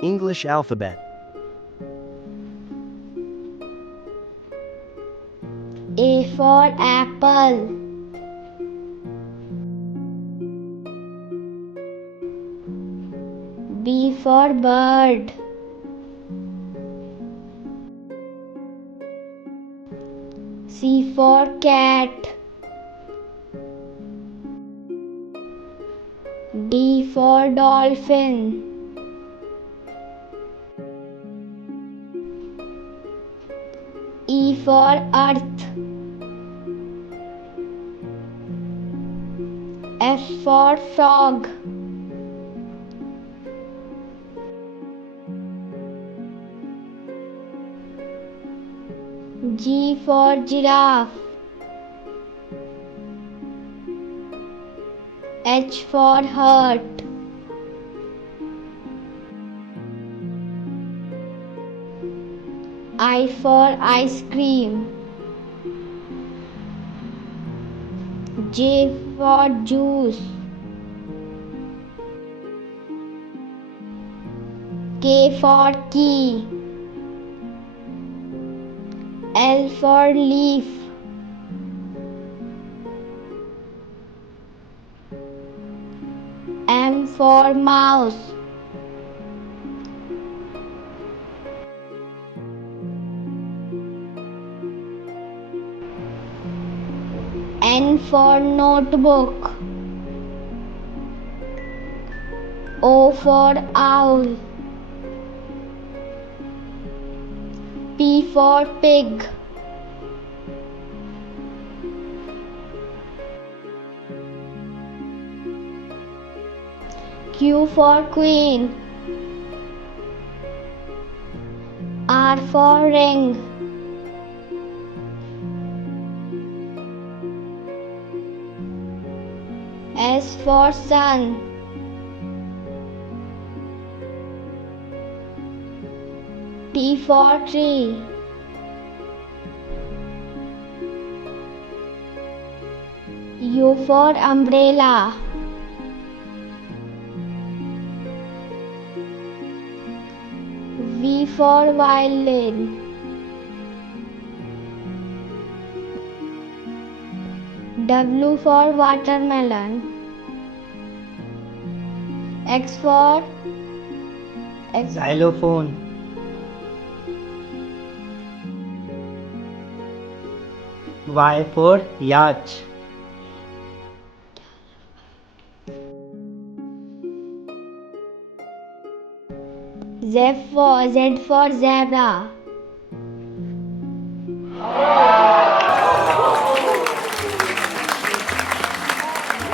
English alphabet. A for apple. B for bird. C for cat. D for dolphin. E for earth. F for frog. G for giraffe. H for heart. I for ice cream. J for juice. K for key. L for leaf. M for mouse. N for notebook. O for owl. P for pig. Q for queen. R for ring. S for sun. T for tree. U for umbrella. V for violin. W for watermelon. X for Xylophone. Y for yacht. Z for zebra.